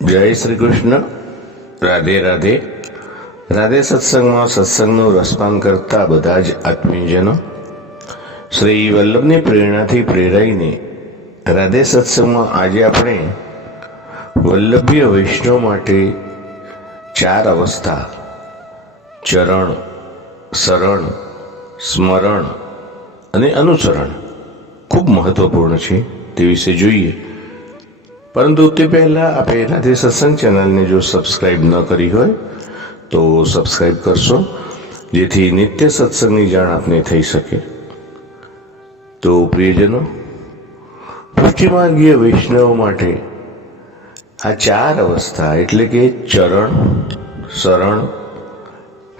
જય શ્રી કૃષ્ણ. રાધે રાધે. રાધે સત્સંગમાં સત્સંગનું રસપાન કરતા બધા જ આત્મીયજનો શ્રી વલ્લભની પ્રેરણાથી પ્રેરાઈને રાધે સત્સંગમાં આજે આપણે વલ્લભીય વૈષ્ણવ માટે 4 અવસ્થા ચરણ, શરણ, સ્મરણ અને અનુસરણ ખૂબ મહત્વપૂર્ણ છે તે વિશે જોઈએ. પરંતુ તે પહેલાં આપણે રાધે સત્સંગ ચેનલને જો સબસ્ક્રાઈબ ન કરી હોય તો સબસ્ક્રાઈબ કરશો, જેથી નિત્ય સત્સંગની જાણ આપને થઈ શકે. તો પ્રિયજનો, પુષ્ટિમાર્ગીય વૈષ્ણવ માટે આ 4 અવસ્થા એટલે કે ચરણ, શરણ,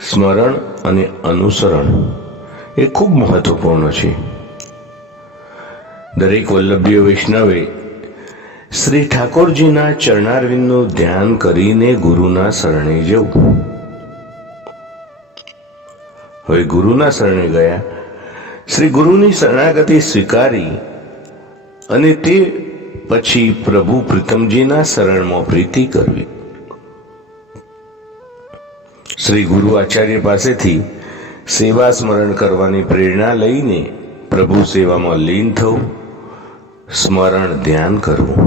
સ્મરણ અને અનુસરણ એ ખૂબ મહત્વપૂર્ણ છે. દરેક વલ્લભીય વૈષ્ણવે શ્રી ઠાકોરજીના ચરણારવિંદનું ધ્યાન કરીને ગુરુના શરણે જવું. હવે ગુરુના શરણે ગયા, શ્રી ગુરુની શરણાગતિ સ્વીકારી અને તે પછી પ્રભુ પ્રીતમજીના શરણમાં પ્રીતિ કરવી. શ્રી ગુરુ આચાર્ય પાસેથી સેવા સ્મરણ કરવાની પ્રેરણા લઈને પ્રભુ સેવામાં લીન થવું, સ્મરણ ધ્યાન કરવું.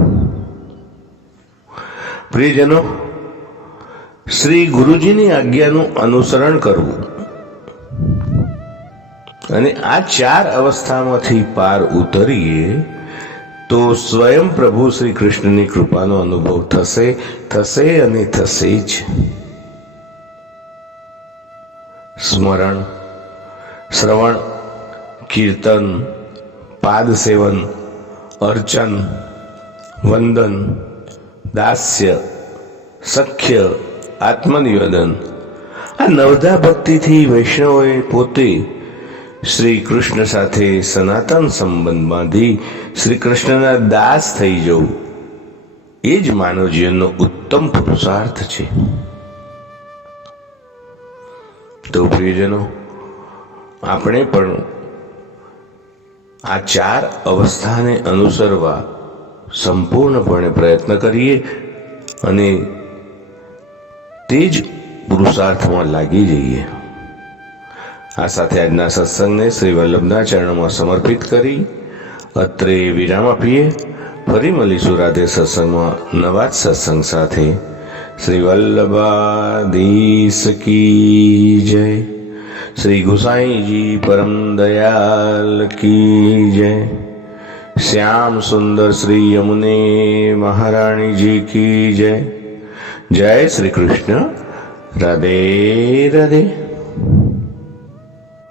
પ્રિયજનો, શ્રી ગુરુજીની આજ્ઞાનું અનુસરણ કરવું અને આ 4 અવસ્થામાંથી પાર ઉતરીએ તો સ્વયં પ્રભુ શ્રી કૃષ્ણની કૃપાનો અનુભવ થશે અને થશે જ. સ્મરણ, શ્રવણ, કીર્તન, પાદ સેવન, અર્ચન, વંદન, દાસ્ય, સખ્ય, આત્મનિવેદન, આ નવધા ભક્તિથી વૈષ્ણવોએ પોતે શ્રી કૃષ્ણ સાથે સનાતન સંબંધ બાંધી શ્રી કૃષ્ણના દાસ થઈ જવું એ જ માનવ જીવનનો ઉત્તમ પુરુષાર્થ છે. તો પ્રિયજનો, આપણે પણ આ 4 અવસ્થાને અનુસરવા સંપૂર્ણપણે પ્રયત્ન કરીએ અને તે જ પુરુષાર્થમાં લાગી જઈએ. આ સાથે આજના સત્સંગને શ્રી વલ્લભના ચરણોમાં સમર્પિત કરી અત્રે વિરામ આપીએ. ફરી મળીશું રાધે સત્સંગમાં નવા જ સત્સંગ સાથે. શ્રી વલ્લભાધીશ કી જય. શ્રી ગુસાઈજી પરમ દયાલ કી જય. શ્યામ સુંદર શ્રી યમુને મહારાણી જી કી જય. જય શ્રી કૃષ્ણ. રાધે રાધે.